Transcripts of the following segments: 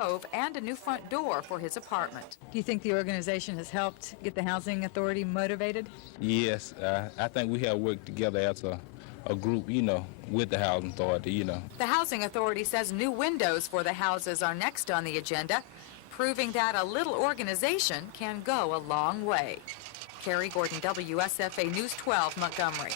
and a new front door for his apartment. Do you think the organization has helped get the Housing Authority motivated? Yes, I think we have worked together as a group, with the Housing Authority, The Housing Authority says new windows for the houses are next on the agenda, proving that a little organization can go a long way. Carrie Gordon, WSFA News 12, Montgomery.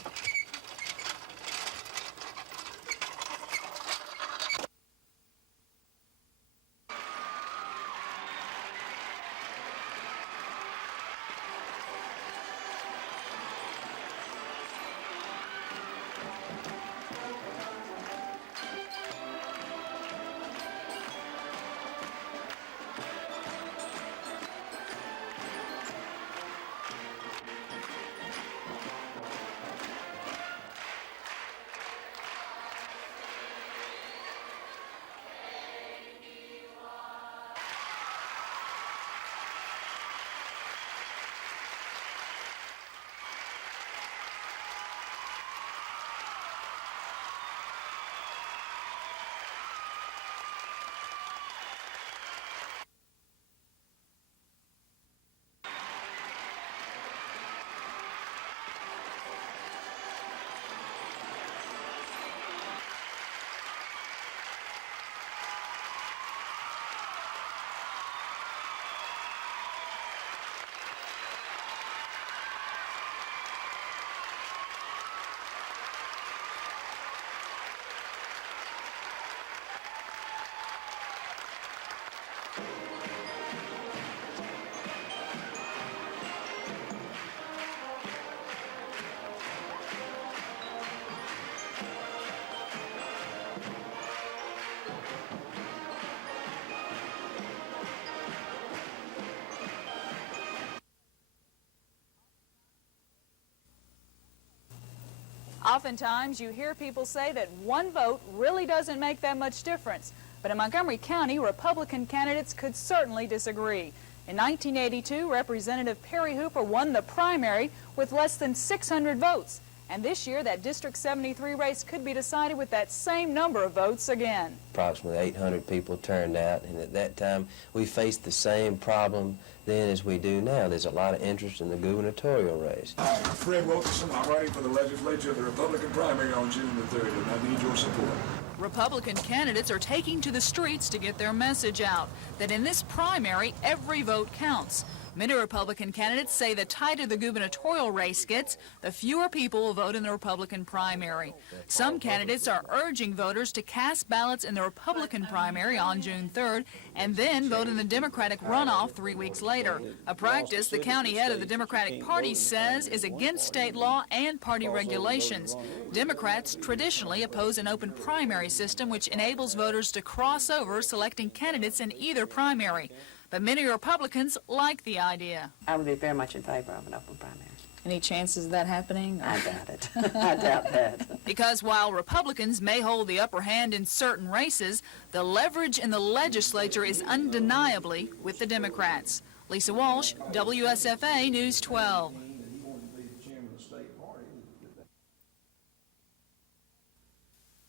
Oftentimes, you hear people say that one vote really doesn't make that much difference. But in Montgomery County, Republican candidates could certainly disagree. In 1982, Representative Perry Hooper won the primary with less than 600 votes. And this year, that District 73 race could be decided with that same number of votes again. Approximately 800 people turned out, and at that time, we faced the same problem then as we do now. There's a lot of interest in the gubernatorial race. Hi, I'm Fred Wilkerson. I'm running for the legislature of the Republican primary on June the 3rd, and I need your support. Republican candidates are taking to the streets to get their message out, that in this primary, every vote counts. Many Republican candidates say the tighter the gubernatorial race gets, the fewer people will vote in the Republican primary. Some candidates are urging voters to cast ballots in the Republican primary on June 3rd and then vote in the Democratic runoff 3 weeks later, a practice the county head of the Democratic Party says is against state law and party regulations. Democrats traditionally oppose an open primary system which enables voters to cross over selecting candidates in either primary. But many Republicans like the idea. I would be very much in favor of an open primary. Any chances of that happening? I doubt it. I doubt that. Because while Republicans may hold the upper hand in certain races, the leverage in the legislature is undeniably with the Democrats. Lisa Walsh, WSFA News 12.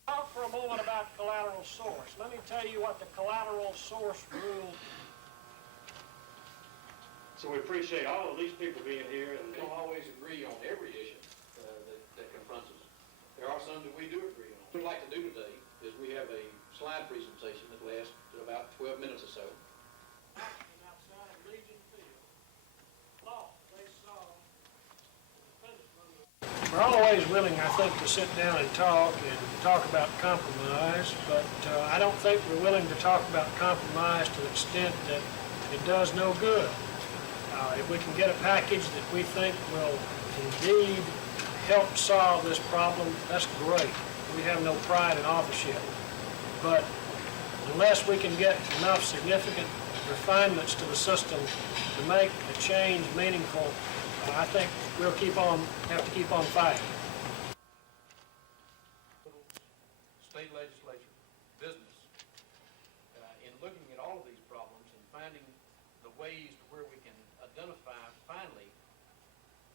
Talk for a moment about collateral source. Let me tell you what the collateral source rule. So we appreciate all of these people being here, and we don't always agree on every issue that confronts us. There are some that we do agree on. What we'd like to do today is we have a slide presentation that lasts about 12 minutes or so. Outside Legion Field, they saw. We're always willing, I think, to sit down and talk about compromise, but I don't think we're willing to talk about compromise to the extent that it does no good. If we can get a package that we think will indeed help solve this problem, that's great. We have no pride in authorship. But unless we can get enough significant refinements to the system to make the change meaningful, I think we'll have to keep on fighting. State legislature, business, in looking at all of these problems and finding the ways to where we can identify finally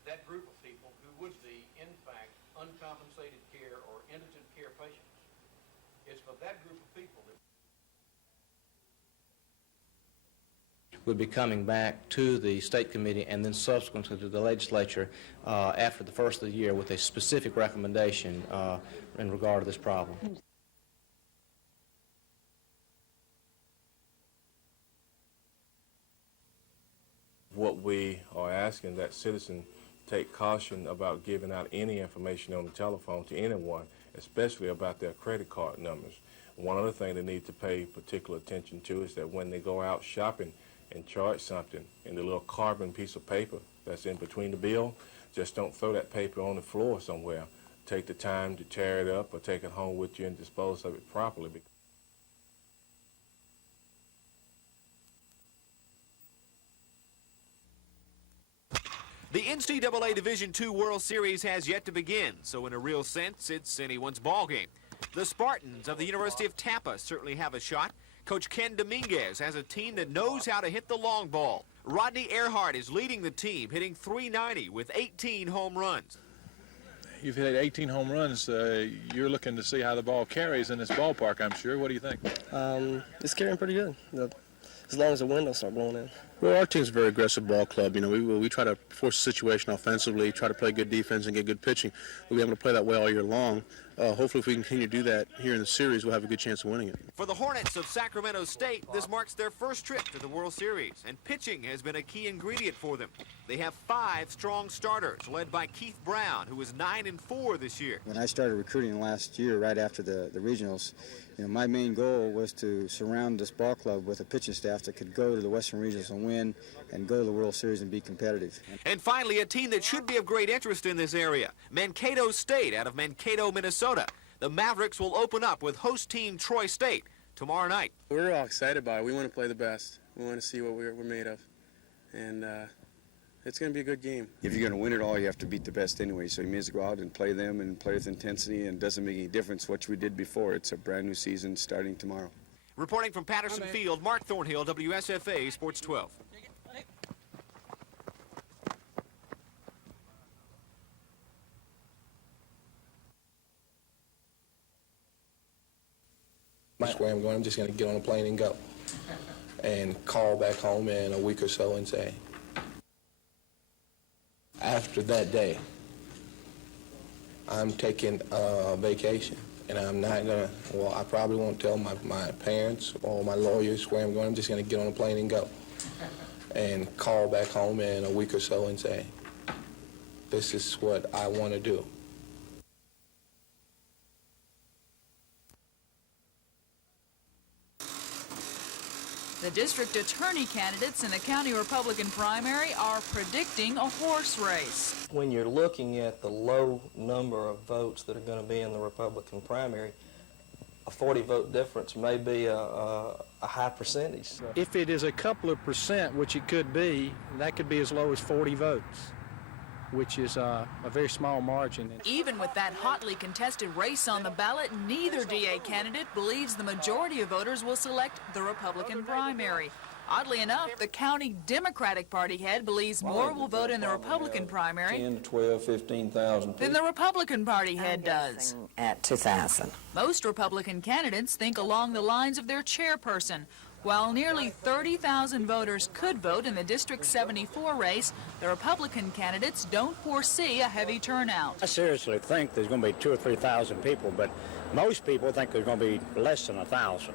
that group of people who would be, in fact, uncompensated care or indigent care patients. It's for that group of people that would be coming back to the state committee and then subsequently to the legislature after the first of the year with a specific recommendation in regard to this problem. What we are asking that citizen take caution about giving out any information on the telephone to anyone, especially about their credit card numbers. One other thing they need to pay particular attention to is that when they go out shopping and charge something in the little carbon piece of paper that's in between the bill, just don't throw that paper on the floor somewhere. Take the time to tear it up or take it home with you and dispose of it properly. The NCAA Division II World Series has yet to begin, so in a real sense, it's anyone's ballgame. The Spartans of the University of Tampa certainly have a shot. Coach Ken Dominguez has a team that knows how to hit the long ball. Rodney Earhart is leading the team, hitting .390 with 18 home runs. You've hit 18 home runs. You're looking to see how the ball carries in this ballpark, I'm sure. What do you think? It's carrying pretty good, as long as the windows start blowing in. Well, our team's a very aggressive ball club. You know, we try to force the situation offensively, try to play good defense and get good pitching. We'll be able to play that way all year long. Hopefully, if we continue to do that here in the series, we'll have a good chance of winning it. For the Hornets of Sacramento State, this marks their first trip to the World Series, and pitching has been a key ingredient for them. They have 5 strong starters, led by Keith Brown, who is 9-4 this year. When I started recruiting last year, right after the regionals, my main goal was to surround this ball club with a pitching staff that could go to the Western Regionals and win, and go to the World Series and be competitive. And finally, a team that should be of great interest in this area, Mankato State out of Mankato, Minnesota. The Mavericks will open up with host team Troy State tomorrow night. We're all excited about it. We want to play the best. We want to see what we're made of. And it's going to be a good game. If you're going to win it all, you have to beat the best anyway. So you may as well go out and play them and play with intensity, and it doesn't make any difference what we did before. It's a brand new season starting tomorrow. Reporting from Patterson Field, Mark Thornhill, WSFA Sports 12. Where I'm going, I'm just going to get on a plane and go and call back home in a week or so and say, after that day, I'm taking a vacation, and I'm not going to, well, I probably won't tell my parents or my lawyers where I'm going. I'm just going to get on a plane and go and call back home in a week or so and say, this is what I want to do. The district attorney candidates in the county Republican primary are predicting a horse race. When you're looking at the low number of votes that are going to be in the Republican primary, a 40-vote difference may be a high percentage. If it is a couple of percent, which it could be, that could be as low as 40 votes, which is a very small margin. Even with that hotly contested race on the ballot, neither DA candidate believes the majority of voters will select the Republican primary. Oddly enough, the county Democratic Party head believes more will vote in the Republican primary 10 to 12, 15,000 than the Republican Party head does. At 2,000. Most Republican candidates think along the lines of their chairperson. While nearly 30,000 voters could vote in the District 74 race, the Republican candidates don't foresee a heavy turnout. I seriously think there's going to be 2,000 or 3,000 people, but most people think there's going to be less than 1,000.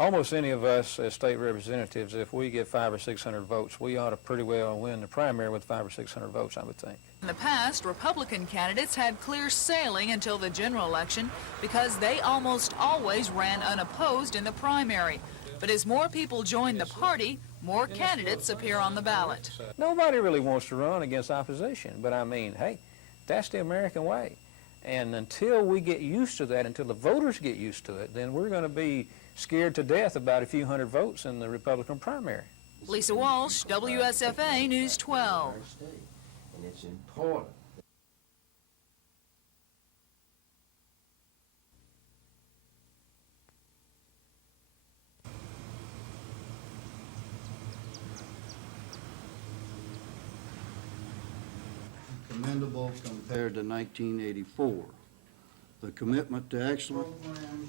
Almost any of us as state representatives, if we get 500 or 600 votes, we ought to pretty well win the primary with 500 or 600 votes, I would think. In the past, Republican candidates had clear sailing until the general election because they almost always ran unopposed in the primary. But as more people join the party, more candidates appear on the ballot. Nobody really wants to run against opposition, but I mean, hey, that's the American way. And until we get used to that, until the voters get used to it, then we're going to be scared to death about a few hundred votes in the Republican primary. Lisa Walsh, WSFA News 12. And it's important. Commendable compared to 1984. The commitment to excellence. Program,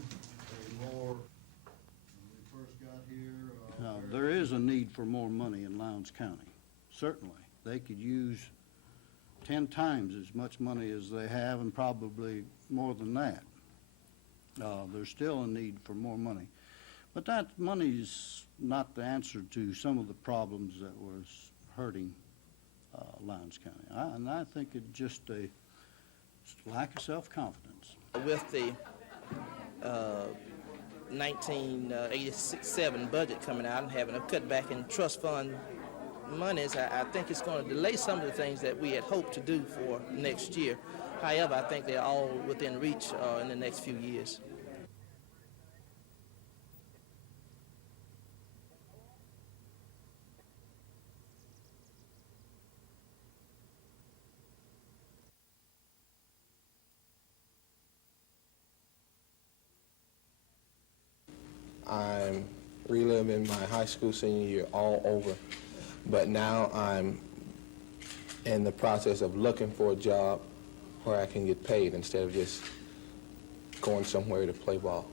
more when we first got here. There is a need for more money in Lowndes County, certainly. They could use 10 times as much money as they have, and probably more than that. There's still a need for more money. But that money's not the answer to some of the problems that was hurting Lowndes County. And I think it's just a lack of self-confidence. With the 1987 budget coming out and having a cutback in trust fund monies, I think it's going to delay some of the things that we had hoped to do for next year. However, I think they're all within reach in the next few years. I'm reliving my high school senior year all over, but now I'm in the process of looking for a job where I can get paid instead of just going somewhere to play ball.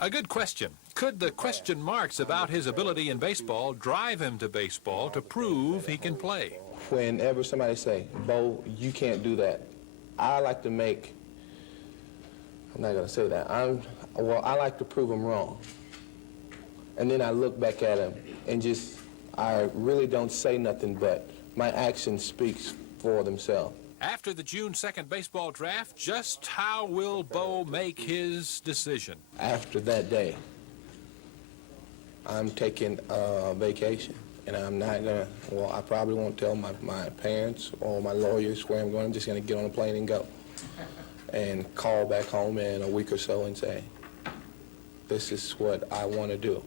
A good question. Could the question marks about his ability in baseball drive him to baseball to prove he can play? Whenever somebody say, Bo, you can't do that, I like to make, I'm not going to say that, I like to prove them wrong. And then I look back at them and I really don't say nothing, but my actions speak for themselves. After the June 2nd baseball draft, just how will Bo make his decision? After that day, I'm taking a vacation, and I'm not going to, I probably won't tell my parents or my lawyers where I'm going. I'm just going to get on a plane and go and call back home in a week or so and say, this is what I want to do.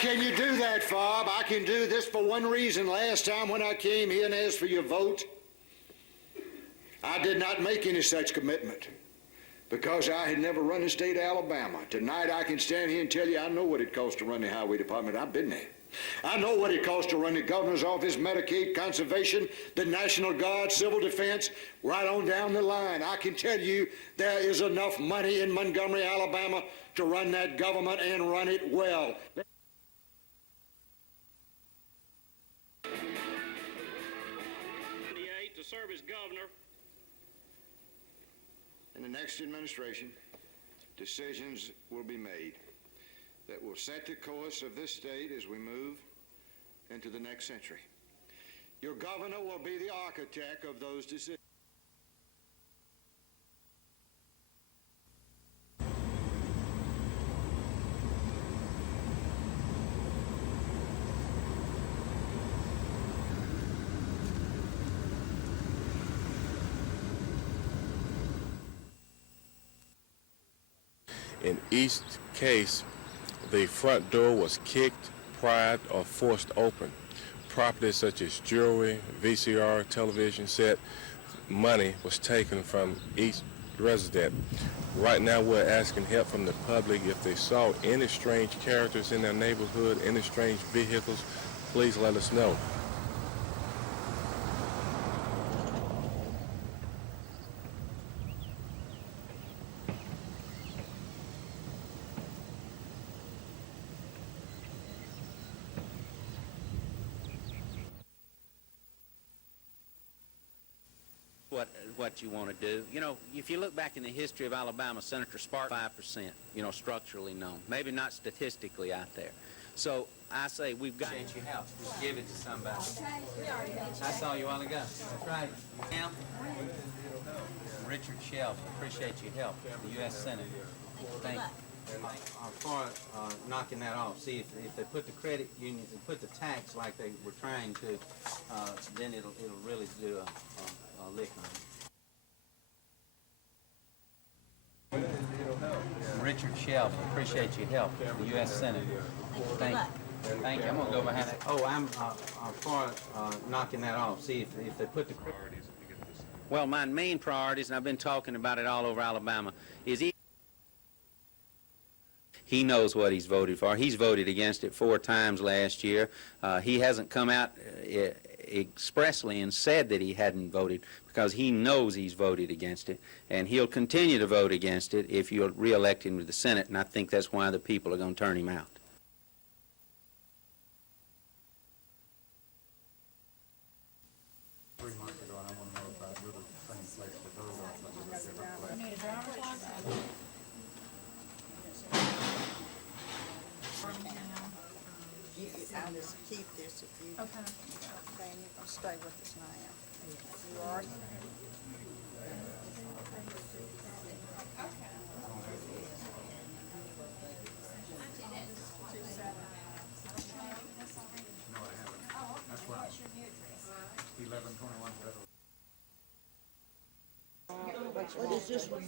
Can you do that, Fob? I can do this for one reason. Last time when I came here and asked for your vote, I did not make any such commitment because I had never run the state of Alabama. Tonight I can stand here and tell you I know what it costs to run the highway department. I've been there. I know what it costs to run the governor's office, Medicaid, conservation, the National Guard, civil defense, right on down the line. I can tell you there is enough money in Montgomery, Alabama to run that government and run it well. To serve as governor. In the next administration, decisions will be made that will set the course of this state as we move into the next century. Your governor will be the architect of those decisions. In each case, the front door was kicked, pried, or forced open. Property such as jewelry, VCR, television set, money was taken from each resident. Right now we're asking help from the public. If they saw any strange characters in their neighborhood, any strange vehicles, please let us know. What you want to do. You know, if you look back in the history of Alabama, Senator Sparks, 5%, you know, structurally known. Maybe not statistically out there. So I say we've got your help. Just give it to somebody. I saw you a while ago. That's right. Cam? Richard Shelf. Appreciate your help. The U.S. Senate. Thank you. As far as knocking that off, see if they put the credit unions and put the tax like they were trying to, then it'll really do a lick on it. Richard Shelf, appreciate your help. The U.S. Senate. Thank you. Thank you. I'm gonna go behind that. Oh, I'm for knocking that off. See if they put the priorities. Well, my main priorities, and I've been talking about it all over Alabama, is he knows what he's voted for. He's voted against it 4 times last year. He hasn't come out expressly and said that he hadn't voted because he knows he's voted against it, and he'll continue to vote against it if you'll re-elect him to the Senate, and I think that's why the people are going to turn him out. I'll just keep this if you... Okay. Okay, and you're going to stay with us now. You are? What is this one?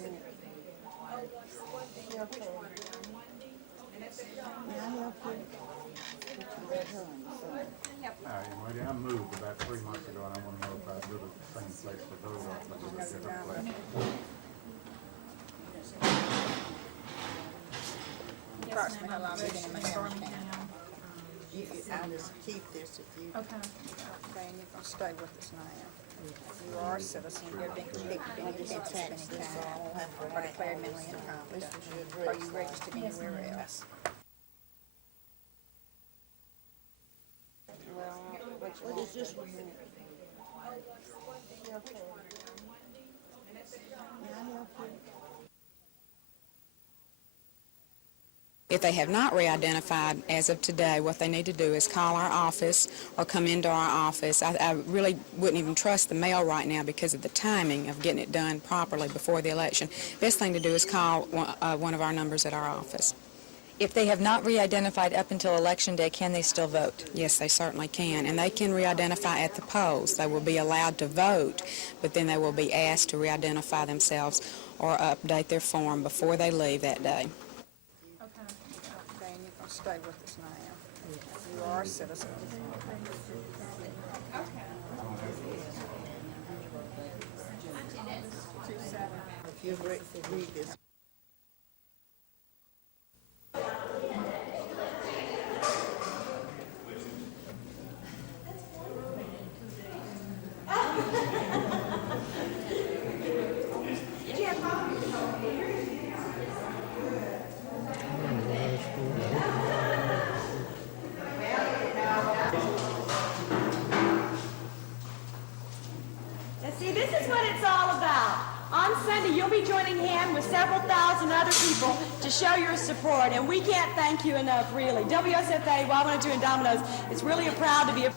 I moved about 3 months ago, and I want to know if I do the same place for those or if I do a different place. Approximately how long have you been in Montgomery County? I'll just keep this if you... Okay. Okay, and you're going to stay with us now. You are a citizen. You've been convicted in defense of any kind or declared mentally incompetent. Are you registered anywhere else? What is this one? If they have not re-identified as of today, what they need to do is call our office or come into our office. I really wouldn't even trust the mail right now because of the timing of getting it done properly before the election. Best thing to do is call one of our numbers at our office. If they have not re-identified up until Election Day, can they still vote? Yes, they certainly can, and they can re-identify at the polls. They will be allowed to vote, but then they will be asked to re-identify themselves or update their form before they leave that day. Okay, and you're going to stay with us now. You are a citizen. If you read this. See, this is what it's all about. On Sunday, you'll be joining hands with several thousand other people to show your support, and we can't thank you enough, really. WSFA, Y102, and Domino's, it's really a proud to be a...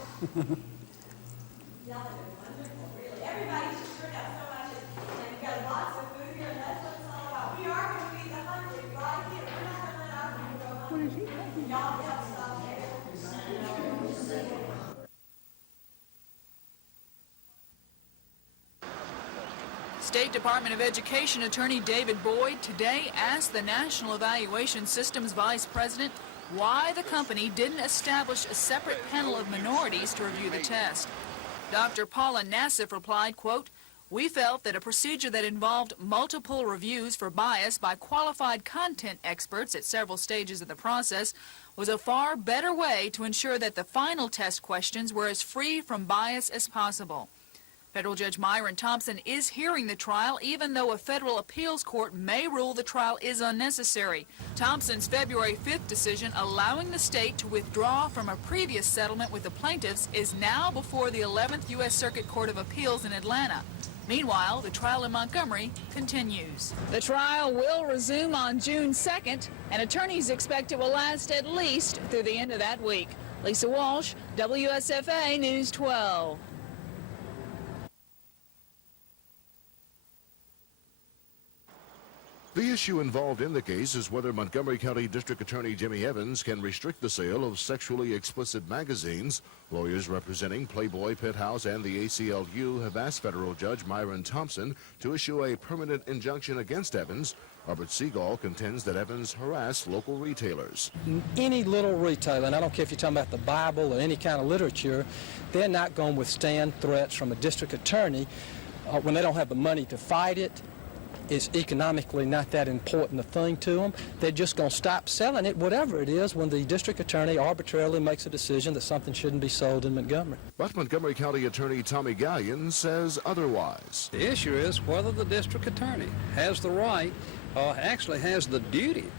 State Department of Education Attorney David Boyd today asked the National Evaluation Systems Vice President why the company didn't establish a separate panel of minorities to review the test. Dr. Paula Nassif replied, quote, "We felt that a procedure that involved multiple reviews for bias by qualified content experts at several stages of the process was a far better way to ensure that the final test questions were as free from bias as possible." Federal Judge Myron Thompson is hearing the trial, even though a federal appeals court may rule the trial is unnecessary. Thompson's February 5th decision allowing the state to withdraw from a previous settlement with the plaintiffs is now before the 11th U.S. Circuit Court of Appeals in Atlanta. Meanwhile, the trial in Montgomery continues. The trial will resume on June 2nd, and attorneys expect it will last at least through the end of that week. Lisa Walsh, WSFA News 12. The issue involved in the case is whether Montgomery County District Attorney Jimmy Evans can restrict the sale of sexually explicit magazines. Lawyers representing Playboy, Penthouse, and the ACLU have asked federal judge Myron Thompson to issue a permanent injunction against Evans. Robert Seagal contends that Evans harassed local retailers. Any little retailer, and I don't care if you're talking about the Bible or any kind of literature, they're not going to withstand threats from a district attorney when they don't have the money to fight it. It's economically not that important a thing to them. They're just going to stop selling it, whatever it is, when the district attorney arbitrarily makes a decision that something shouldn't be sold in Montgomery. But Montgomery County Attorney Tommy Gallion says otherwise. The issue is whether the district attorney has the right, or actually has the duty,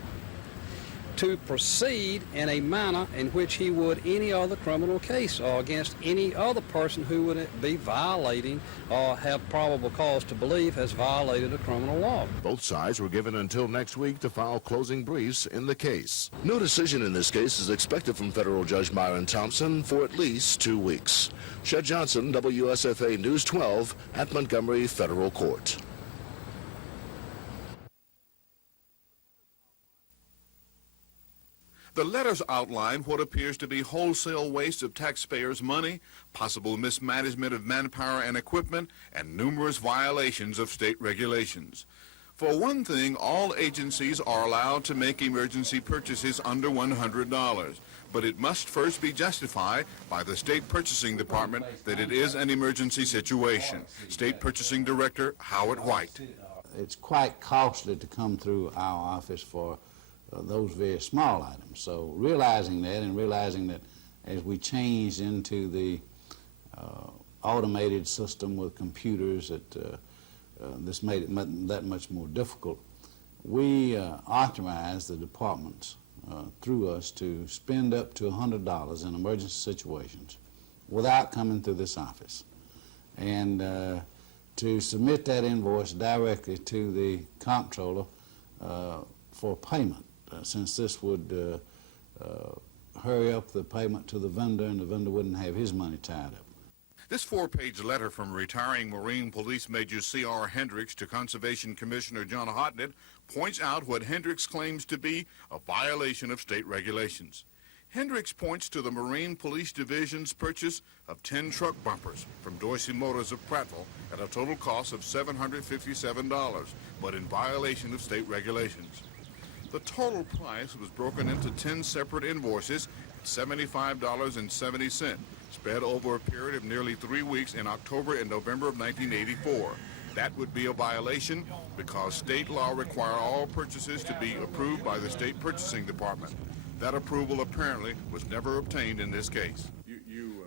to proceed in a manner in which he would any other criminal case or against any other person who would be violating or have probable cause to believe has violated a criminal law. Both sides were given until next week to file closing briefs in the case. No decision in this case is expected from federal judge Myron Thompson for at least 2 weeks. Chet Johnson, WSFA News 12 at Montgomery Federal Court. The letters outline what appears to be wholesale waste of taxpayers' money, possible mismanagement of manpower and equipment, and numerous violations of state regulations. For one thing, all agencies are allowed to make emergency purchases under $100, but it must first be justified by the State Purchasing Department that it is an emergency situation. State Purchasing Director Howard White. It's quite costly to come through our office for those very small items. So realizing that, and realizing that as we changed into the automated system with computers, that this made it that much more difficult, we authorized the departments through us to spend up to $100 in emergency situations without coming through this office, and to submit that invoice directly to the comptroller for payment. Since this would hurry up the payment to the vendor, and the vendor wouldn't have his money tied up. This 4-page letter from retiring Marine Police Major C.R. Hendricks to Conservation Commissioner John Hotnet points out what Hendricks claims to be a violation of state regulations. Hendricks points to the Marine Police Division's purchase of 10 truck bumpers from Dorsey Motors of Prattville at a total cost of $757, but in violation of state regulations. The total price was broken into 10 separate invoices at $75.70, spread over a period of nearly 3 weeks in October and November of 1984. That would be a violation because state law requires all purchases to be approved by the State Purchasing Department. That approval apparently was never obtained in this case.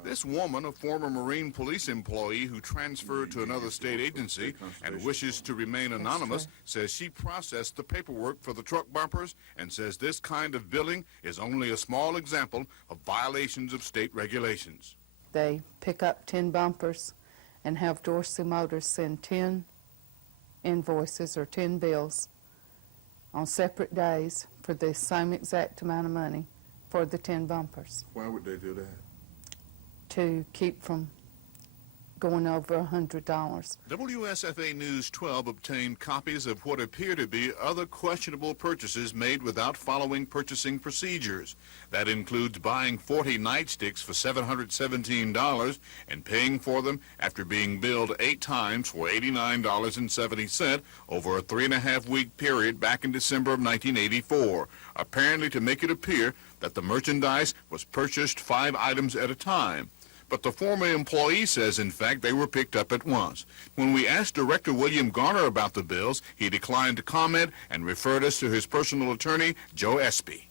This woman, a former Marine police employee who transferred to another state agency and wishes to remain anonymous, says she processed the paperwork for the truck bumpers and says this kind of billing is only a small example of violations of state regulations. They pick up 10 bumpers and have Dorsey Motors send 10 invoices or 10 bills on separate days for the same exact amount of money for the 10 bumpers. Why would they do that? To keep from going over $100. WSFA News 12 obtained copies of what appear to be other questionable purchases made without following purchasing procedures. That includes buying 40 nightsticks for $717 and paying for them after being billed 8 times for $89.70 over a 3.5-week period back in December of 1984, apparently to make it appear that the merchandise was purchased 5 items at a time. But the former employee says, in fact, they were picked up at once. When we asked Director William Garner about the bills, he declined to comment and referred us to his personal attorney, Joe Espy.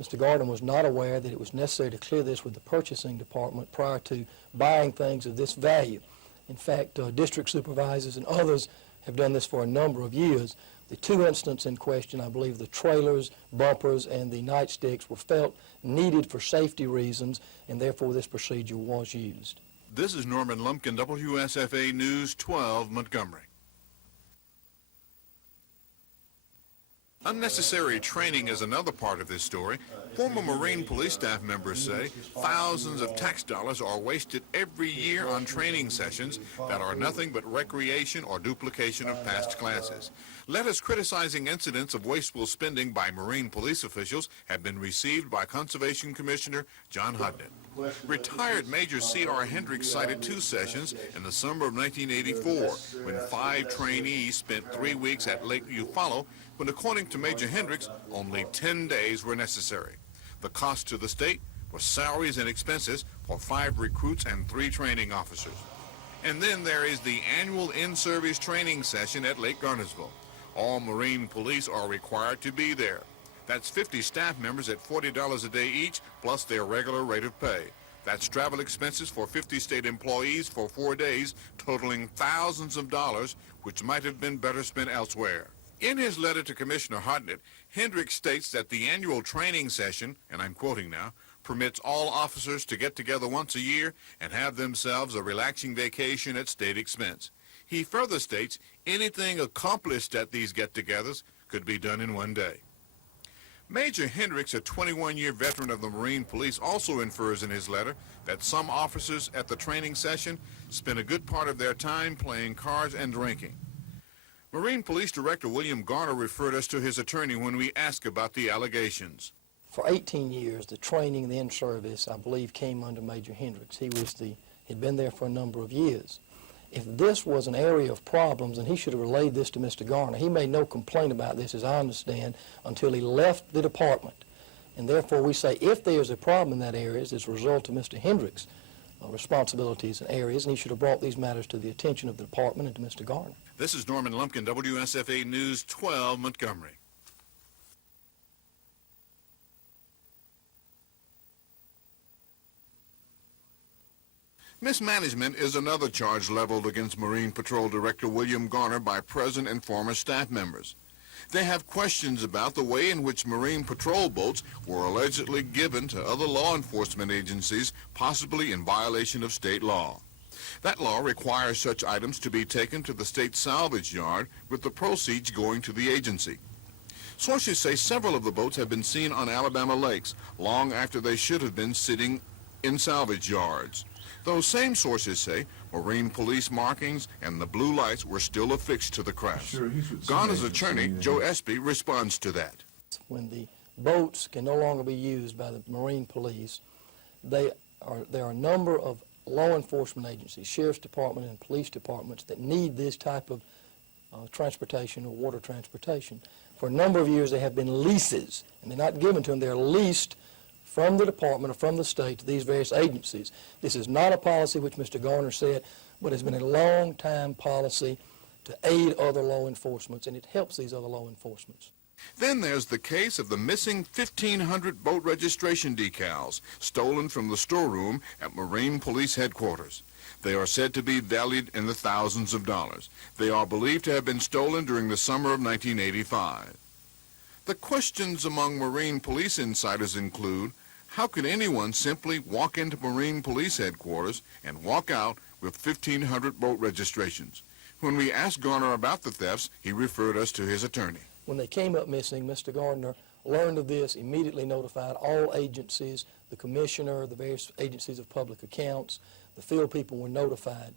Mr. Garner was not aware that it was necessary to clear this with the purchasing department prior to buying things of this value. In fact, district supervisors and others have done this for a number of years. The 2 instances in question, I believe the trailers, bumpers, and the nightsticks were felt needed for safety reasons, and therefore this procedure was used. This is Norman Lumpkin, WSFA News 12, Montgomery. Unnecessary training is another part of this story. Former Marine police staff members say thousands of tax dollars are wasted every year on training sessions that are nothing but recreation or duplication of past classes. Letters criticizing incidents of wasteful spending by Marine police officials have been received by Conservation Commissioner John Hodnett. Retired Major C.R. Hendricks cited 2 sessions in the summer of 1984 when 5 trainees spent 3 weeks at Lake Eufaula when, according to Major Hendricks, only 10 days were necessary. The cost to the state was salaries and expenses for 5 recruits and 3 training officers. And then there is the annual in-service training session at Lake Garnersville. All Marine police are required to be there. That's 50 staff members at $40 a day each, plus their regular rate of pay. That's travel expenses for 50 state employees for 4 days, totaling thousands of dollars, which might have been better spent elsewhere. In his letter to Commissioner Hodnett, Hendricks states that the annual training session, and I'm quoting now, permits all officers to get together once a year and have themselves a relaxing vacation at state expense. He further states anything accomplished at these get-togethers could be done in 1 day. Major Hendricks, a 21-year veteran of the Marine Police, also infers in his letter that some officers at the training session spend a good part of their time playing cards and drinking. Marine Police Director William Garner referred us to his attorney when we asked about the allegations. For 18 years, the training and the in-service, I believe, came under Major Hendricks. He'd been there for a number of years. If this was an area of problems, then he should have relayed this to Mr. Garner. He made no complaint about this, as I understand, until he left the department. And therefore, we say if there's a problem in that area, it's as a result of Mr. Hendricks' responsibilities and areas, and he should have brought these matters to the attention of the department and to Mr. Garner. This is Norman Lumpkin, WSFA News 12, Montgomery. Mismanagement is another charge leveled against Marine Patrol Director William Garner by present and former staff members. They have questions about the way in which Marine Patrol boats were allegedly given to other law enforcement agencies, possibly in violation of state law. That law requires such items to be taken to the state salvage yard, with the proceeds going to the agency. Sources say several of the boats have been seen on Alabama lakes long after they should have been sitting in salvage yards. Those same sources say Marine police markings and the blue lights were still affixed to the craft. Garner's attorney, Joe Espy, responds to that. When the boats can no longer be used by the Marine police, there are a number of law enforcement agencies, sheriff's department and police departments, that need this type of transportation or water transportation. For a number of years, there have been leases, and they're not given to them. They're leased from the department or from the state to these various agencies. This is not a policy, which Mr. Garner said, but it's been a long-time policy to aid other law enforcements, and it helps these other law enforcements. Then there's the case of the missing 1,500 boat registration decals stolen from the storeroom at Marine Police Headquarters. They are said to be valued in the thousands of dollars. They are believed to have been stolen during the summer of 1985. The questions among Marine police insiders include, how could anyone simply walk into Marine Police Headquarters and walk out with 1,500 boat registrations? When we asked Garner about the thefts, he referred us to his attorney. When they came up missing, Mr. Garner learned of this, immediately notified all agencies, the commissioner, the various agencies of public accounts, the field people were notified.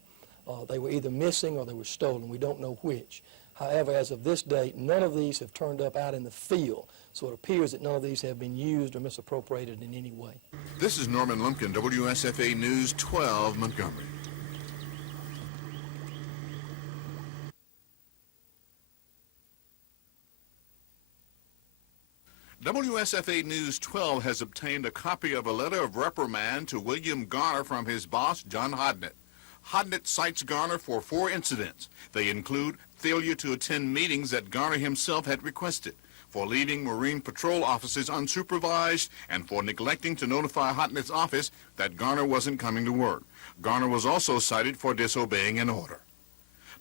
They were either missing or they were stolen. We don't know which. However, as of this date, none of these have turned up out in the field, so it appears that none of these have been used or misappropriated in any way. This is Norman Lumpkin, WSFA News 12, Montgomery. WSFA News 12 has obtained a copy of a letter of reprimand to William Garner from his boss, John Hodnett. Hodnett cites Garner for 4 incidents. They include failure to attend meetings that Garner himself had requested, for leaving Marine Patrol officers unsupervised, and for neglecting to notify Hodnett's office that Garner wasn't coming to work. Garner was also cited for disobeying an order.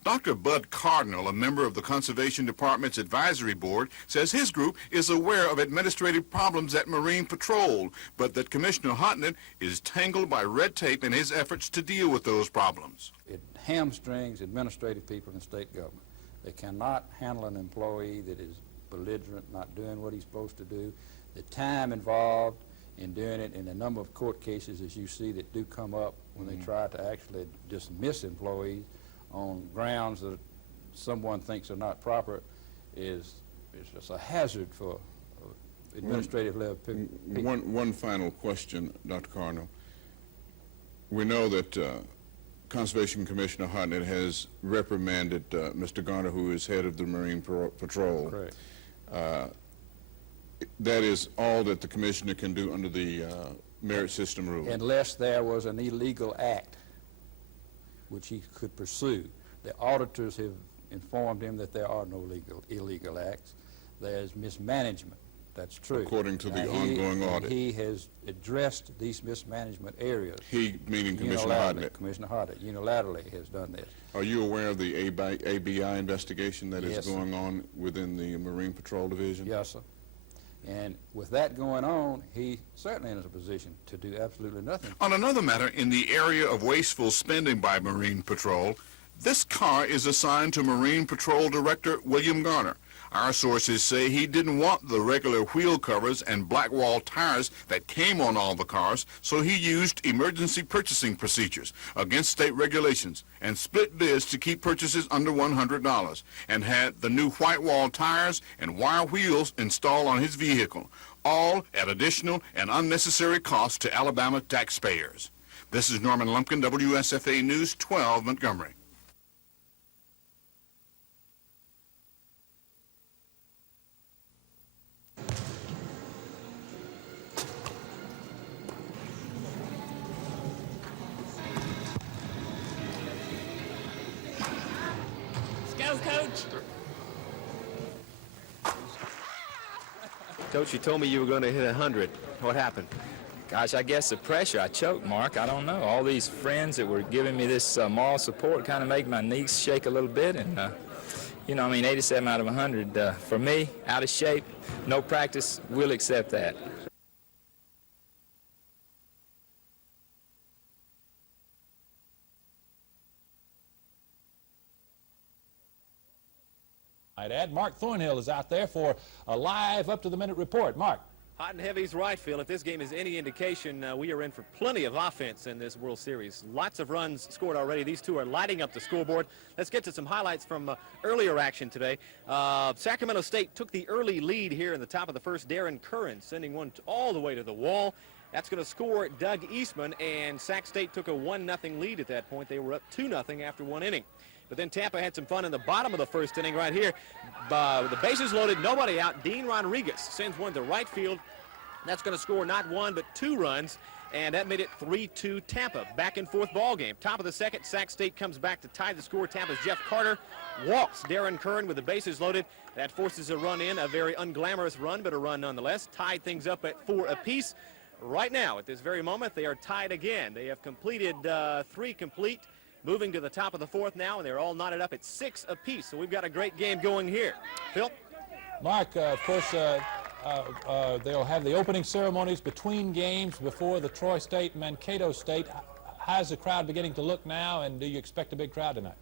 Dr. Bud Cardinal, a member of the Conservation Department's Advisory Board, says his group is aware of administrative problems at Marine Patrol, but that Commissioner Hodnett is tangled by red tape in his efforts to deal with those problems. It hamstrings administrative people in state government. They cannot handle an employee that is belligerent, not doing what he's supposed to do. The time involved in doing it, in a number of court cases, as you see, that do come up when they try to actually dismiss employees on grounds that someone thinks are not proper, is just a hazard for administrative level people. One final question, Dr. Cardinal. We know that Conservation Commissioner Hodnett has reprimanded Mr. Garner, who is head of the Marine Patrol. Correct. That is all that the commissioner can do under the merit system rule. Unless there was an illegal act which he could pursue. The auditors have informed him that there are no illegal acts. There's mismanagement. That's true. According to the ongoing audit. He has addressed these mismanagement areas. He, meaning Commissioner Hodnett. Commissioner Hodnett unilaterally has done this. Are you aware of the ABI investigation that is going on within the Marine Patrol Division? Yes, sir. And with that going on, he certainly is in a position to do absolutely nothing. On another matter, in the area of wasteful spending by Marine Patrol, this car is assigned to Marine Patrol Director William Garner. Our sources say he didn't want the regular wheel covers and black wall tires that came on all the cars, so he used emergency purchasing procedures against state regulations and split bids to keep purchases under $100, and had the new white wall tires and wire wheels installed on his vehicle, all at additional and unnecessary cost to Alabama taxpayers. This is Norman Lumpkin, WSFA News 12, Montgomery. Coach. Coach, you told me you were going to hit 100. What happened? Gosh, I guess the pressure. I choked, Mark. I don't know. All these friends that were giving me this moral support kind of made my knees shake a little bit. And, you know, I mean, 87 out of 100. For me, out of shape, no practice, we'll accept that. I'd add Mark Thornhill is out there for a live up-to-the-minute report. Mark. Hot and heavy's right, Phil. If this game is any indication, we are in for plenty of offense in this World Series. Lots of runs scored already. These two are lighting up the scoreboard. Let's get to some highlights from earlier action today. Sacramento State took the early lead here in the top of the first. Darren Curran sending one all the way to the wall. That's going to score Doug Eastman, and Sac State took a 1-0 lead at that point. They were up 2-0 after one inning. But then Tampa had some fun in the bottom of the first inning right here. With the bases loaded, nobody out. Dean Rodriguez sends one to right field. That's going to score not one but 2 runs, and that made it 3-2 Tampa. Back and forth ball game. Top of the second, Sac State comes back to tie the score. Tampa's Jeff Carter walks Darren Curran with the bases loaded. That forces a run in, a very unglamorous run, but a run nonetheless. Tied things up at 4 apiece. Right now, at this very moment, they are tied again. They have completed 3 complete. Moving to the top of the fourth now, and they're all knotted up at 6 apiece. So we've got a great game going here. Phil? Mark, of course, they'll have the opening ceremonies between games before the Troy State and Mankato State. How's the crowd beginning to look now, and do you expect a big crowd tonight?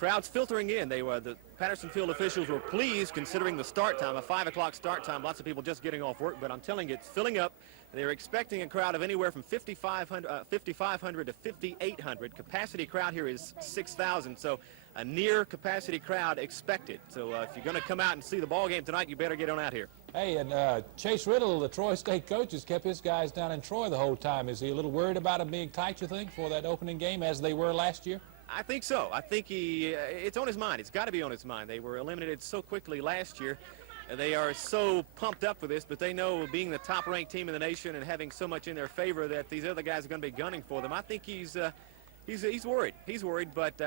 crowd's filtering in. The Patterson Field officials were pleased considering the start time, a 5 o'clock start time. Lots of people just getting off work, but I'm telling you, it's filling up. They're expecting a crowd of anywhere from 5,500 to 5,800. Capacity crowd here is 6,000, so a near capacity crowd expected. So if you're going to come out and see the ball game tonight, you better get on out here. Hey, and Chase Riddle, the Troy State coach, has kept his guys down in Troy the whole time. Is he a little worried about them being tight, you think, for that opening game as they were last year? I think so. I think it's on his mind. It's got to be on his mind. They were eliminated so quickly last year. They are so pumped up for this, but they know being the top-ranked team in the nation and having so much in their favor that these other guys are going to be gunning for them. I think he's worried. He's worried, but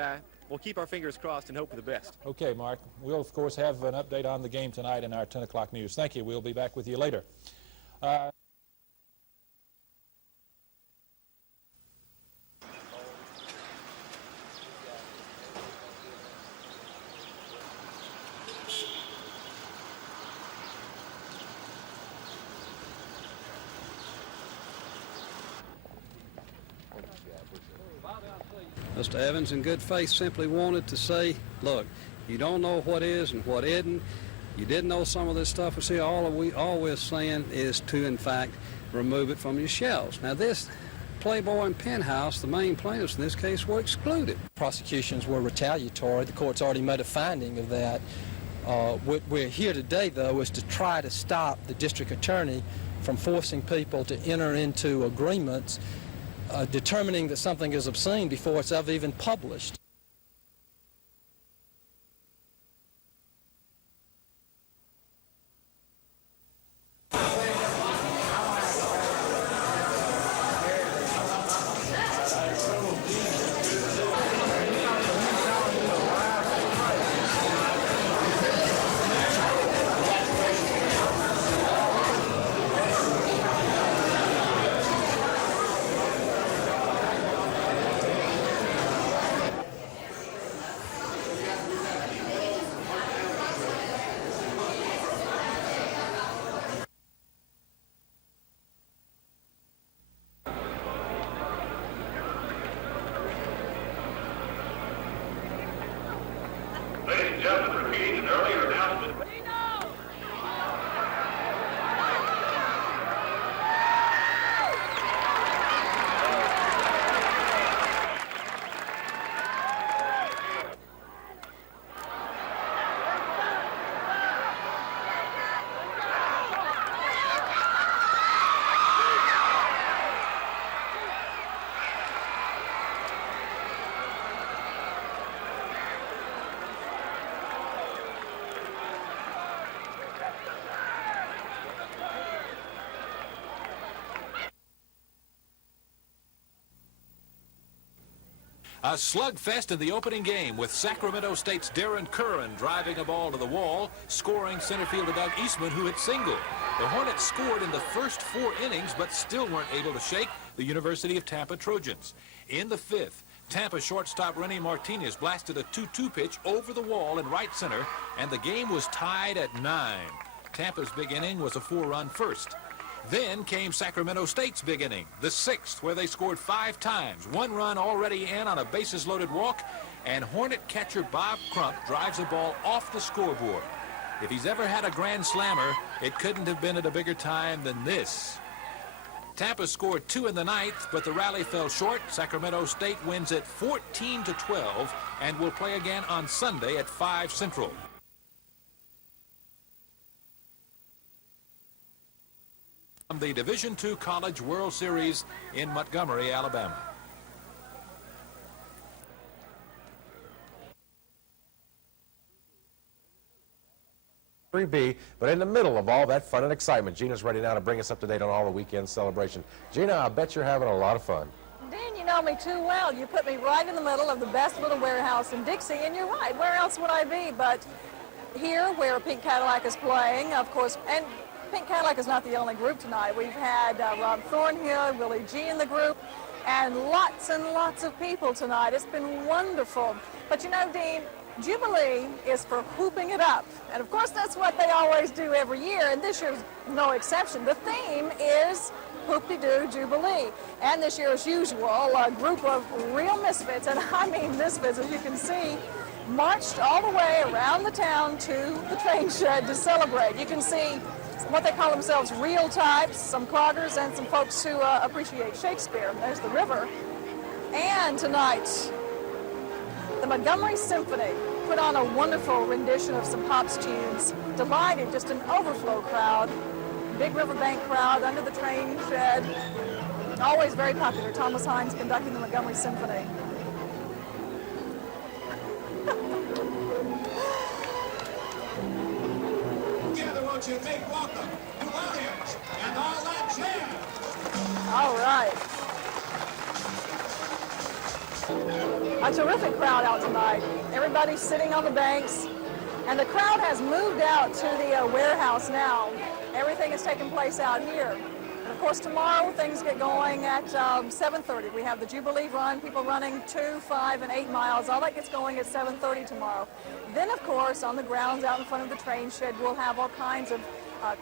we'll keep our fingers crossed and hope for the best. Okay, Mark. We'll, of course, have an update on the game tonight in our 10 o'clock news. Thank you. We'll be back with you later. Mr. Evans, in good faith, simply wanted to say, look, you don't know what is and what isn't. You didn't know some of this stuff. See, all we're saying is to, in fact, remove it from your shelves. Now, this Playboy and Penthouse, the main plaintiffs in this case, were excluded. Prosecutions were retaliatory. The court's already made a finding of that. What we're here today, though, is to try to stop the district attorney from forcing people to enter into agreements determining that something is obscene before it's ever even published. Ladies and gentlemen, repeating an earlier announcement. A slugfest in the opening game with Sacramento State's Darren Curran driving a ball to the wall, scoring center fielder Doug Eastman, who hit single. The Hornets scored in the first 4 innings, but still weren't able to shake the University of Tampa Trojans. In the 5th, Tampa shortstop Rennie Martinez blasted a 2-2 pitch over the wall in right center, and the game was tied at 9. Tampa's big inning was a 4-run first. Then came Sacramento State's big inning, the 6th, where they scored 5 times. 1 run already in on a bases-loaded walk, and Hornet catcher Bob Crump drives a ball off the scoreboard. If he's ever had a grand slammer, it couldn't have been at a bigger time than this. Tampa scored 2 in the 9th, but the rally fell short. Sacramento State wins at 14-12 and will play again on Sunday at 5 Central. The Division II College World Series in Montgomery, Alabama. B, but in the middle of all that fun and excitement, Gina's ready now to bring us up to date on all the weekend celebration. Gina, I bet you're having a lot of fun. Dan, you know me too well. You put me right in the middle of the best little warehouse in Dixie, and you're right. Where else would I be but here where Pink Cadillac is playing, of course, and Pink Cadillac is not the only group tonight. We've had Rob Thornhill, Willie G in the group, and lots of people tonight. It's been wonderful. But you know, Dean, Jubilee is for hooping it up. And of course, that's what they always do every year, and this year's no exception. The theme is Hoop-de-Doo Jubilee. And this year, as usual, a group of real misfits, and I mean misfits, as you can see, marched all the way around the town to the train shed to celebrate. You can see what they call themselves real types, some cloggers and some folks who appreciate Shakespeare. There's the river. And tonight, the Montgomery Symphony put on a wonderful rendition of some Pops tunes. Delighted, just an overflow crowd. Big riverbank crowd under the train shed. Always very popular. Thomas Hines conducting the Montgomery Symphony. Together, won't you make welcome to Williams and all that jazz? All right. A terrific crowd out tonight. Everybody's sitting on the banks, and the crowd has moved out to the warehouse now. Everything is taking place out here. And of course, tomorrow things get going at 7:30. We have the Jubilee Run, people running 2, 5, and 8 miles. All that gets going at 7:30 tomorrow. Then, of course, on the grounds out in front of the train shed, we'll have all kinds of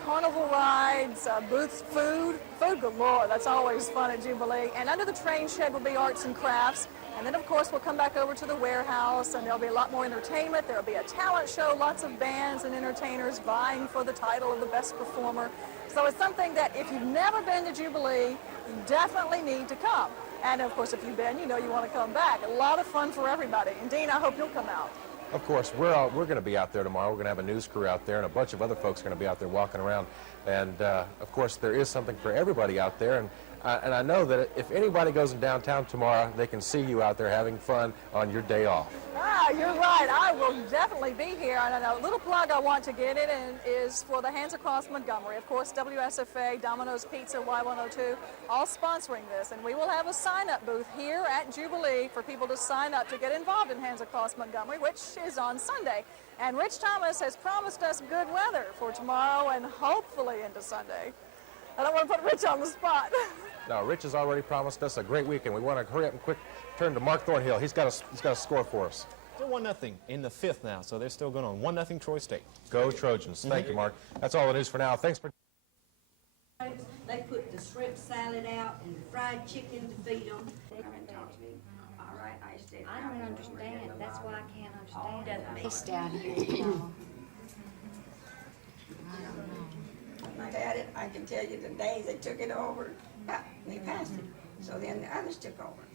carnival rides, booths, food galore. That's always fun at Jubilee. And under the train shed will be arts and crafts. And then, of course, we'll come back over to the warehouse, and there'll be a lot more entertainment. There'll be a talent show, lots of bands and entertainers vying for the title of the best performer. So it's something that if you've never been to Jubilee, you definitely need to come. And, of course, if you've been, you know you want to come back. A lot of fun for everybody. And, Dean, I hope you'll come out. Of course, we're going to be out there tomorrow. We're going to have a news crew out there, and a bunch of other folks are going to be out there walking around. And, of course, there is something for everybody out there. And I know that if anybody goes in downtown tomorrow, they can see you out there having fun on your day off. Ah, you're right. I will definitely be here. And a little plug I want to get in is for the Hands Across Montgomery. Of course, WSFA, Domino's Pizza, Y102, all sponsoring this. And we will have a sign-up booth here at Jubilee for people to sign up to get involved in Hands Across Montgomery, which is on Sunday. And Rich Thomas has promised us good weather for tomorrow and hopefully into Sunday. I don't want to put Rich on the spot. No, Rich has already promised us a great weekend. We want to hurry up and quick turn to Mark Thornhill. He's got a score for us. Still 1-0 in the fifth now, so they're still going on. 1-0 Troy State. Go Trojans. Thank you, Mark. That's all the news for now. Thanks for... They put the shrimp salad out and the fried chicken to feed them. All right, I don't understand. That's why I can't understand. Based down here, you know. When I had it, I can tell you the days they took it over, they passed it. So then the others took over.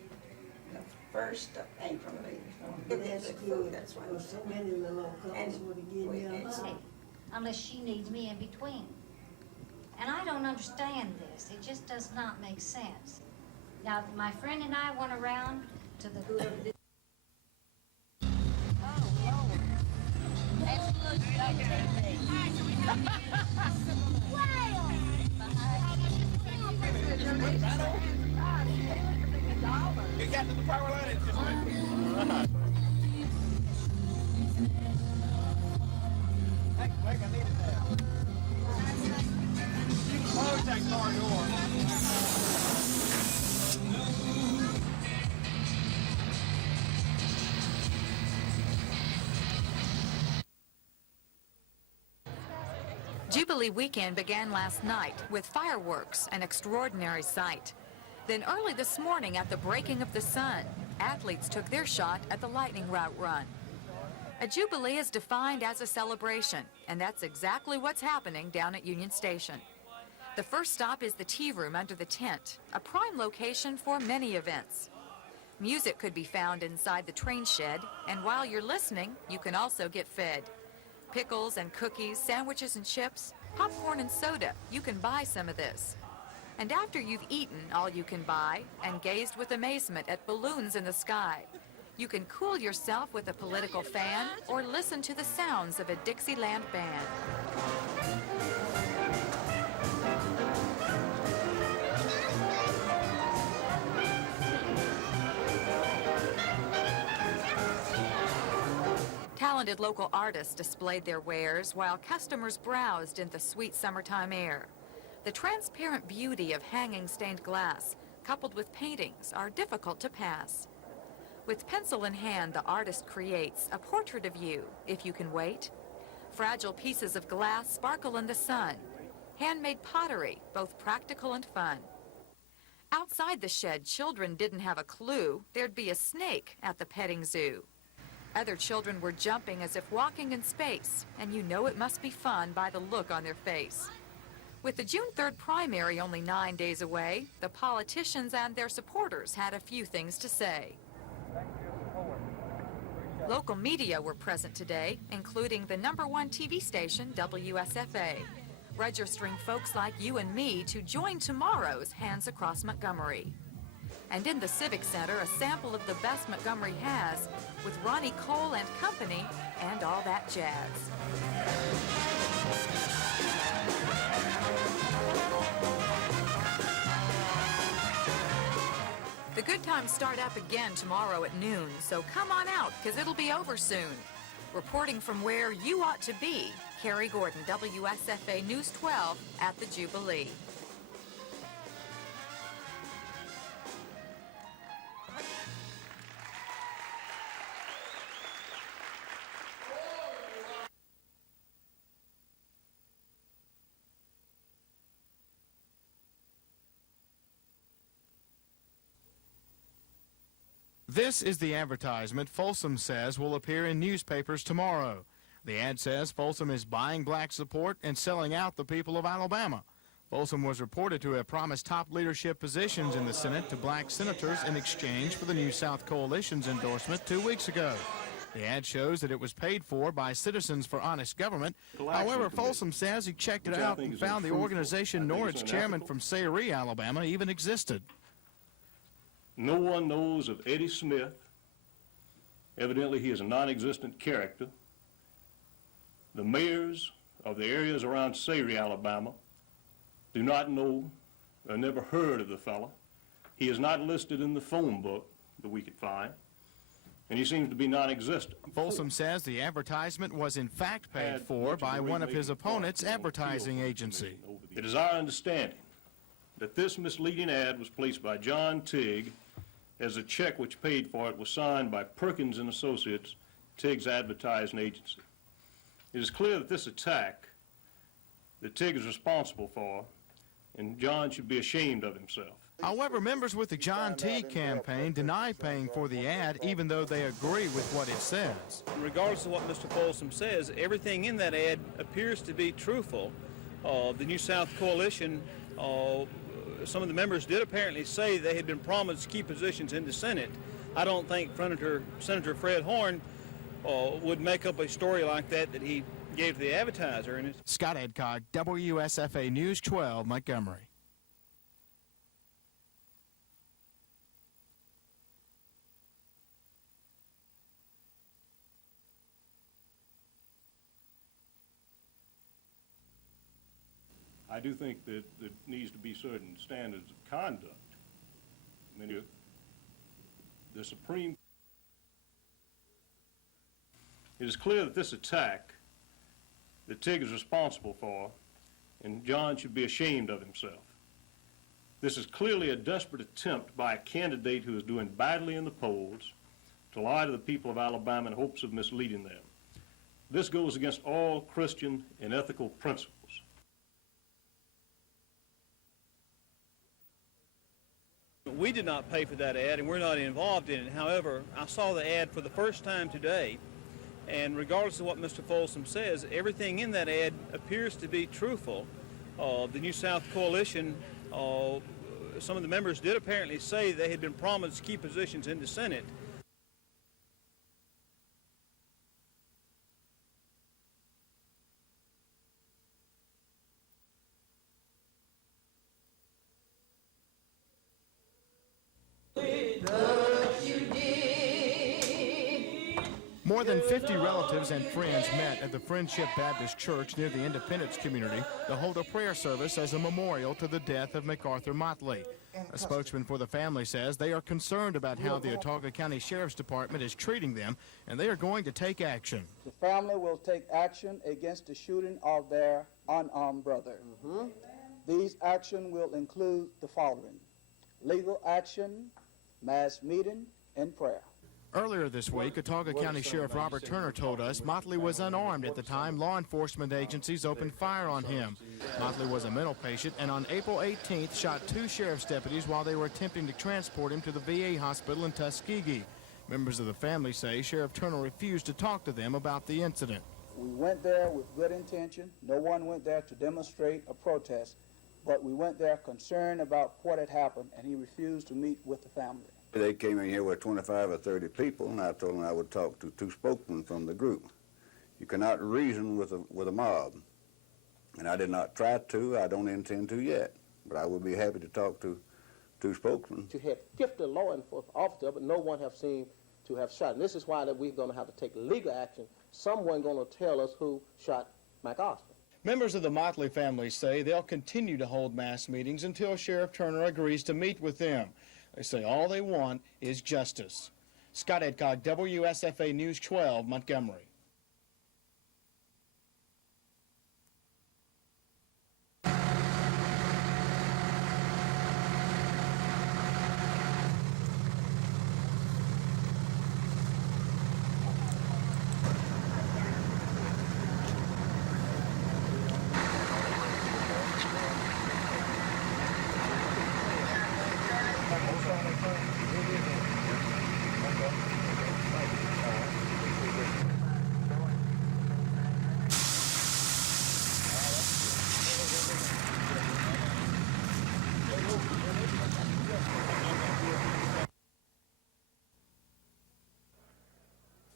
The 1st of April, there's food, that's why. So many of the local companies would have given me Money, unless she needs me in between. And I don't understand this. It just does not make sense. Now, my friend and I went around to the... You got to the power line and just went. I needed that. Close that car door. Jubilee weekend began last night with fireworks, an extraordinary sight. Then early this morning at the breaking of the sun, athletes took their shot at the lightning route run. A Jubilee is defined as a celebration, and that's exactly what's happening down at Union Station. The first stop is the tea room under the tent, a prime location for many events. Music could be found inside the train shed, and while you're listening, you can also get fed. Pickles and cookies, sandwiches and chips, popcorn and soda. You can buy some of this. And after you've eaten all you can buy and gazed with amazement at balloons in the sky, you can cool yourself with a political fan or listen to the sounds of a Dixieland band. Talented local artists displayed their wares while customers browsed in the sweet summertime air. The transparent beauty of hanging stained glass, coupled with paintings, are difficult to pass. With pencil in hand, the artist creates a portrait of you, if you can wait. Fragile pieces of glass sparkle in the sun. Handmade pottery, both practical and fun. Outside the shed, children didn't have a clue there'd be a snake at the petting zoo. Other children were jumping as if walking in space, and you know it must be fun by the look on their face. With the June 3rd primary only 9 days away, the politicians and their supporters had a few things to say. Local media were present today, including the #1 TV station, WSFA, registering folks like you and me to join tomorrow's Hands Across Montgomery. And in the Civic Center, a sample of the best Montgomery has, with Ronnie Cole and company, and all that jazz. The good times start up again tomorrow at noon, so come on out, because it'll be over soon. Reporting from where you ought to be, Carrie Gordon, WSFA News 12 at the Jubilee. This is the advertisement Folsom says will appear in newspapers tomorrow. The ad says Folsom is buying black support and selling out the people of Alabama. Folsom was reported to have promised top leadership positions in the Senate to black senators in exchange for the New South Coalition's endorsement 2 weeks ago. The ad shows that it was paid for by Citizens for Honest Government. However, Folsom says he checked it out and found the organization nor its chairman from Sayre, Alabama, even existed. No one knows of Eddie Smith. Evidently, he is a non-existent character. The mayors of the areas around Sayre, Alabama, do not know or never heard of the fellow. He is not listed in the phone book that we could find, and he seems to be non-existent. Folsom says the advertisement was in fact paid for by one of his opponent's advertising agency. It is our understanding that this misleading ad was placed by John Tigg, as a check which paid for it was signed by Perkins and Associates, Tigg's advertising agency. It is clear that this attack that Tigg is responsible for, and John should be ashamed of himself. However, members with the John Tigg campaign deny paying for the ad, even though they agree with what it says. Regardless of what Mr. Folsom says, everything in that ad appears to be truthful. The New South Coalition, some of the members did apparently say they had been promised key positions in the Senate. I don't think Senator Fred Horn would make up a story like that he gave to the advertiser. Scott Adcock, WSFA News 12, Montgomery. I do think that there needs to be certain standards of conduct. I mean, the Supreme... It is clear that this attack that Tigg is responsible for, and John should be ashamed of himself. This is clearly a desperate attempt by a candidate who is doing badly in the polls to lie to the people of Alabama in hopes of misleading them. This goes against all Christian and ethical principles. We did not pay for that ad, and we're not involved in it. However, I saw the ad for the first time today, and regardless of what Mr. Folsom says, everything in that ad appears to be truthful. The New South Coalition, some of the members did apparently say they had been promised key positions in the Senate. More than 50 relatives and friends met at the Friendship Baptist Church near the Independence community to hold a prayer service as a memorial to the death of MacArthur Motley. A spokesman for the family says they are concerned about how the Autauga County Sheriff's Department is treating them, and they are going to take action. The family will take action against the shooting of their unarmed brother. These actions will include the following: legal action, mass meeting, and prayer. Earlier this week, Autauga County Sheriff Robert Turner told us Motley was unarmed at the time law enforcement agencies opened fire on him. Motley was a mental patient and on April 18th shot 2 sheriff's deputies while they were attempting to transport him to the VA hospital in Tuskegee. Members of the family say Sheriff Turner refused to talk to them about the incident. We went there with good intention. No one went there to demonstrate or protest, but we went there concerned about what had happened, and he refused to meet with the family. They came in here with 25 or 30 people, and I told them I would talk to 2 spokesmen from the group. You cannot reason with a mob, and I did not try to. I don't intend to yet, but I will be happy to talk to 2 spokesmen. You had 50 law enforcement officers, but no one have seemed to have shot. And this is why that we're going to have to take legal action. Someone going to tell us who shot Mike Osborne. Members of the Motley family say they'll continue to hold mass meetings until Sheriff Turner agrees to meet with them. They say all they want is justice. Scott Edcock, WSFA News 12, Montgomery.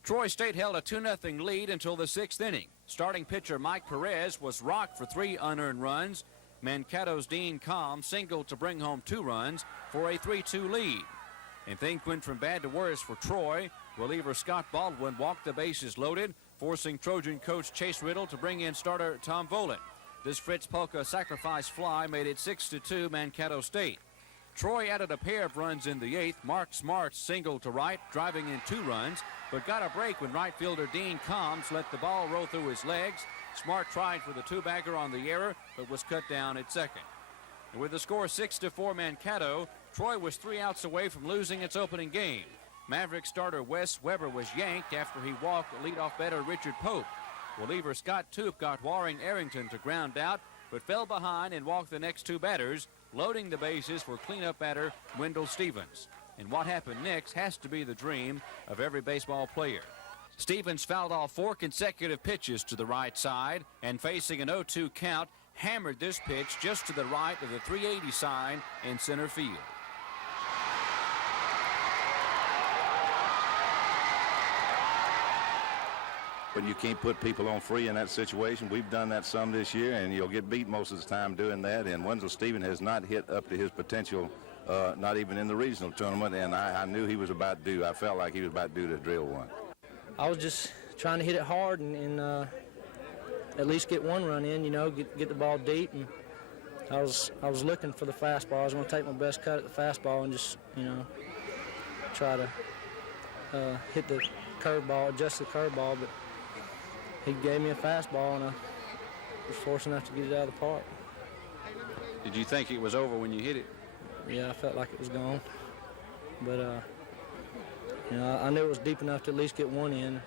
Troy State held a 2-0 lead until the 6th inning. Starting pitcher Mike Perez was rocked for 3 unearned runs. Mancato's Dean Combs singled to bring home 2 runs for a 3-2 lead. And things went from bad to worse for Troy. Reliever Scott Baldwin walked the bases loaded, forcing Trojan coach Chase Riddle to bring in starter Tom Volant. This Fritz Polka sacrifice fly made it 6-2 Mankato State. Troy added a pair of runs in the 8th. Mark Smart singled to right, driving in 2 runs, but got a break when right fielder Dean Combs let the ball roll through his legs. Smart tried for the 2-bagger on the error, but was cut down at second. And with the score 6-4 Mankato, Troy was 3 outs away from losing its opening game. Maverick starter Wes Weber was yanked after he walked leadoff batter Richard Pope. Reliever Scott Toop got Warring Arrington to ground out, but fell behind and walked the next 2 batters, loading the bases for cleanup batter Wendell Stevens. And what happened next has to be the dream of every baseball player. Stevens fouled off 4 consecutive pitches to the right side, and facing an 0-2 count, hammered this pitch just to the right of the 380 sign in center field. But you can't put people on free in that situation. We've done that some this year, and you'll get beat most of the time doing that. And Wendell Stevens has not hit up to his potential, not even in the regional tournament, and I knew he was about due. I felt like he was about due to drill one. I was just trying to hit it hard and at least get 1 run in, you know, get the ball deep. And I was looking for the fastball. I was going to take my best cut at the fastball and just, you know, try to hit the curveball, adjust the curveball, but he gave me a fastball, and I was fortunate enough to get it out of the park. Did you think it was over when you hit it? Yeah, I felt like it was gone. But, you know, I knew it was deep enough to at least get 1 in.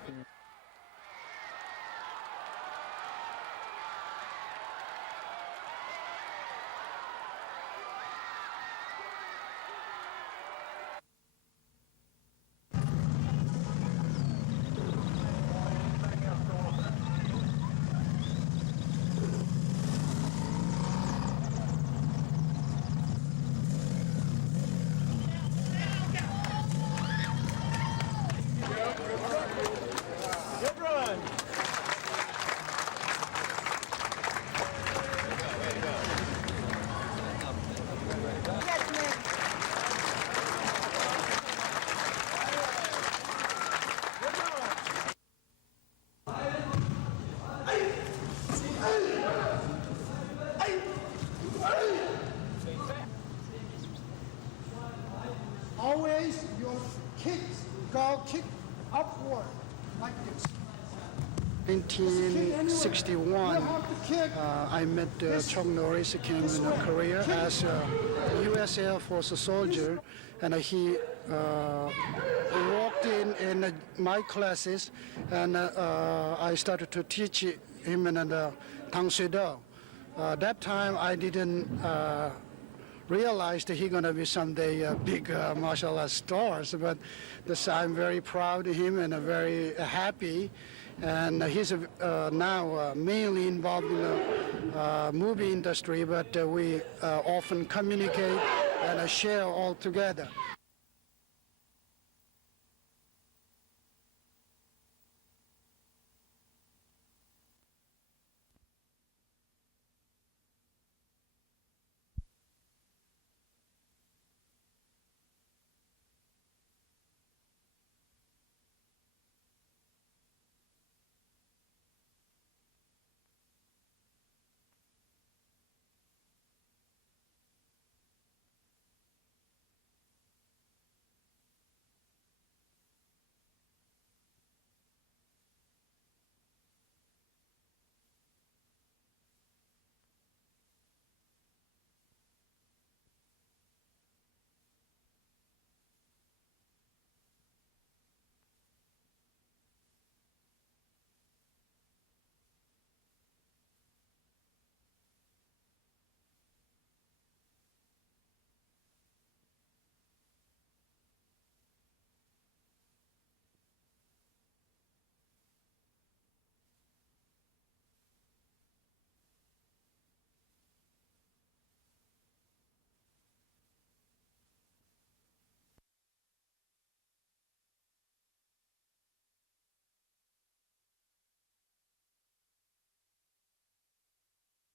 Always your kicks go kick upward like this. 1961, I met Chuck Norris. He came in Korea as a U.S. Air Force soldier, and he walked in my classes, and I started to teach him in the Tang Sui Do. That time I didn't realized that he's going to be someday big martial arts stars. But I'm very proud of him and very happy. And he's now mainly involved in the movie industry, but we often communicate and share all together.